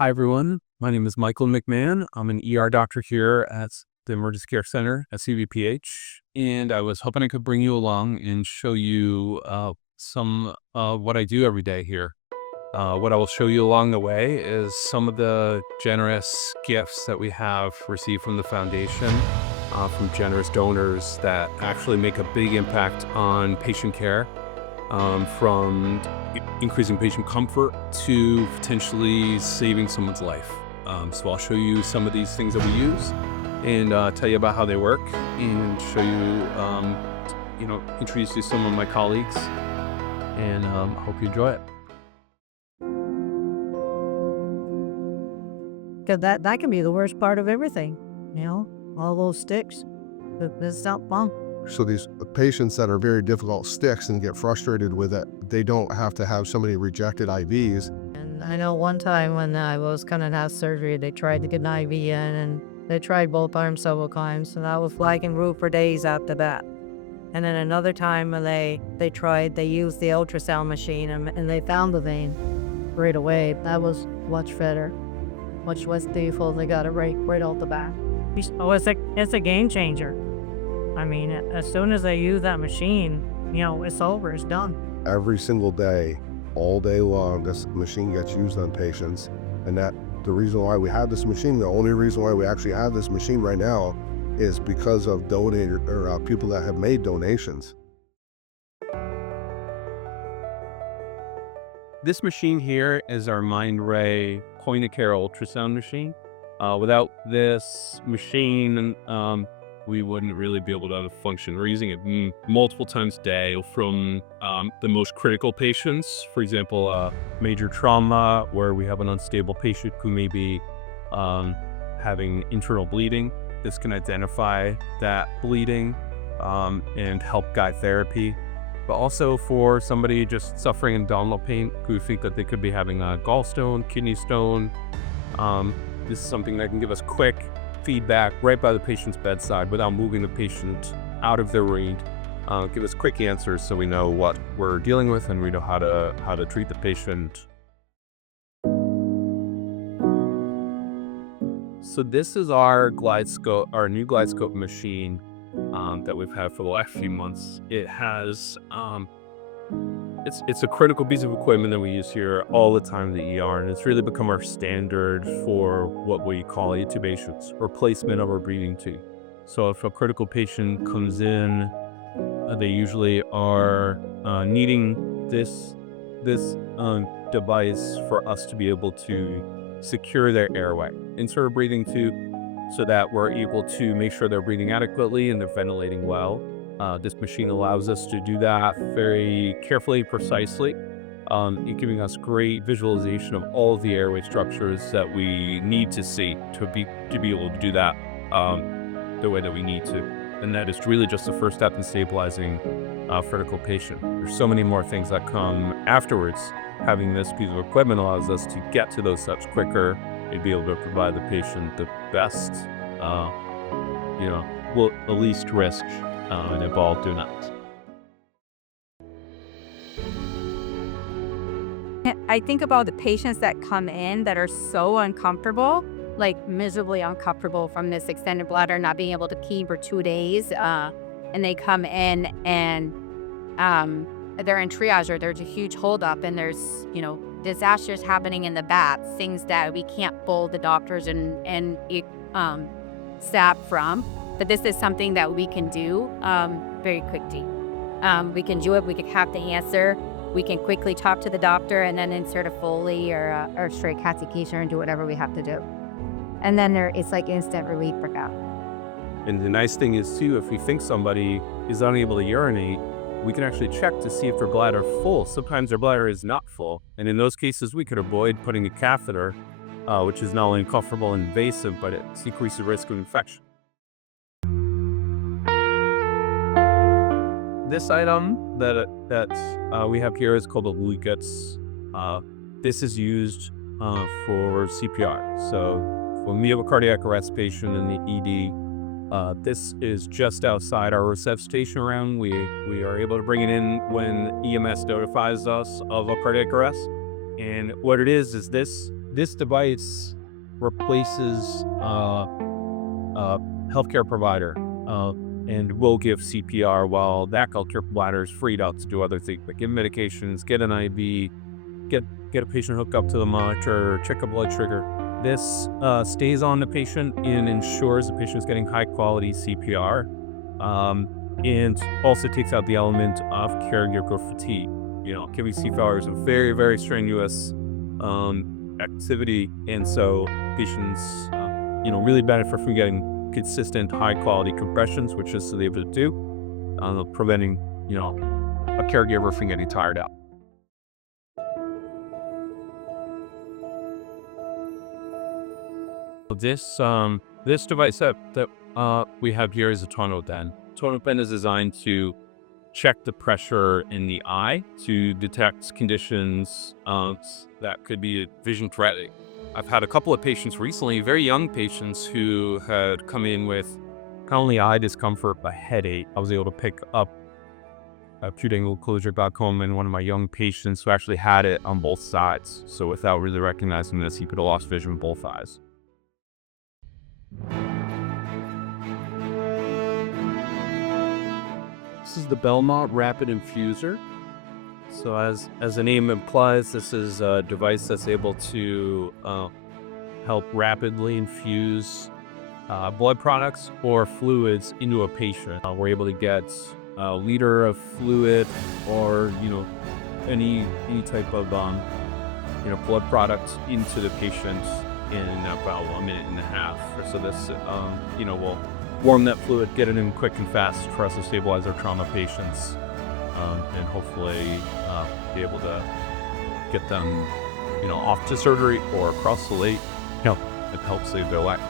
Hi, everyone. My name is Michael McMahon. I'm an ER doctor here at the Emergency Care Center at CVPH, and I was hoping I could bring you along and show you some what I do every day here. What I will show you along the way is some of the generous gifts that we have received from the foundation, from generous donors that actually make a big impact on patient care, from increasing patient comfort to potentially saving someone's life. So I'll show you some of these things that we use and tell you about how they work and show you, introduce you to some of my colleagues, and hope you enjoy it. Because that can be the worst part of everything, all those sticks. It's not fun. So these patients that are very difficult sticks and get frustrated with it, they don't have to have so many rejected IVs. And I know one time when I was gonna have surgery, they tried to get an IV in, and they tried both arms several times, and I was flag and root for days after that. And then another time when they used the ultrasound machine, and they found the vein right away. That was much better, much less painful. They got it right off the bat. Oh, it's a game changer. I mean, as soon as they use that machine, it's over, it's done. Every single day, all day long, this machine gets used on patients. And that the reason why we have this machine, the only reason why we actually have this machine right now is because of people that have made donations. This machine here is our Mindray point-of-care ultrasound machine. Without this machine, we wouldn't really be able to function. We're using it multiple times a day from the most critical patients. For example, major trauma, where we have an unstable patient who may be having internal bleeding. This can identify that bleeding and help guide therapy. But also for somebody just suffering abdominal pain who think that they could be having a gallstone, kidney stone. This is something that can give us quick feedback right by the patient's bedside without moving the patient out of their range. Give us quick answers so we know what we're dealing with and we know how to treat the patient. So this is our GlideScope, our new GlideScope machine that we've had for the last few months. It has it's a critical piece of equipment that we use here all the time in the ER, and it's really become our standard for what we call intubations, replacement of our breathing tube. So if a critical patient comes in, they usually are needing this device for us to be able to secure their airway, insert a breathing tube so that we're able to make sure they're breathing adequately and they're ventilating well. This machine allows us to do that very carefully, precisely, giving us great visualization of all of the airway structures that we need to see to be able to do that the way that we need to. And that is really just the first step in stabilizing a critical patient. There's so many more things that come afterwards. Having this piece of equipment allows us to get to those steps quicker and be able to provide the patient the best, the least risk involved doing that. I think about the patients that come in that are so uncomfortable, like miserably uncomfortable from this extended bladder not being able to pee for 2 days, and they come in and they're in triage, or there's a huge holdup, and there's disasters happening in the baths, things that we can't pull the doctors and staff from. But this is something that we can do very quickly. We can do it. We can have the answer. We can quickly talk to the doctor and then insert a Foley or a straight catheter and do whatever we have to do. And then it's like instant relief for that. And the nice thing is, too, if we think somebody is unable to urinate, we can actually check to see if their bladder is full. Sometimes their bladder is not full. And in those cases, we could avoid putting a catheter, which is not only uncomfortable and invasive, but it decreases the risk of infection. This item that we have here is called a Lucas. This is used for CPR. So when we have a cardiac arrest patient in the ED, this is just outside our resuscitation room. We are able to bring it in when EMS notifies us of a cardiac arrest. And what it is this this device replaces a healthcare provider and will give CPR while that healthcare provider is freed out to do other things, like give medications, get an IV, get a patient hooked up to the monitor, check a blood sugar. This stays on the patient and ensures the patient is getting high quality CPR, and also takes out the element of caregiver fatigue. Giving CPR is a very, very strenuous activity, and so patients, really benefit from getting consistent, high-quality compressions, which is able to do, preventing, a caregiver from getting tired out. This device that we have here is a tonal pen. Tonal pen is designed to check the pressure in the eye to detect conditions that could be vision threatening. I've had a couple of patients recently, very young patients, who had come in with not only eye discomfort but headache. I was able to pick up acute angle occlusive glaucoma in one of my young patients who actually had it on both sides. So without really recognizing this, he could have lost vision in both eyes. This is the Belmont Rapid Infuser. So as the name implies, this is a device that's able to help rapidly infuse blood products or fluids into a patient. We're able to get a liter of fluid or any type of blood product into the patient in about 1.5 minutes. So this will warm that fluid, get it in quick and fast for us to stabilize our trauma patients, and hopefully be able to get them off to surgery or across the lake. It helps save their life.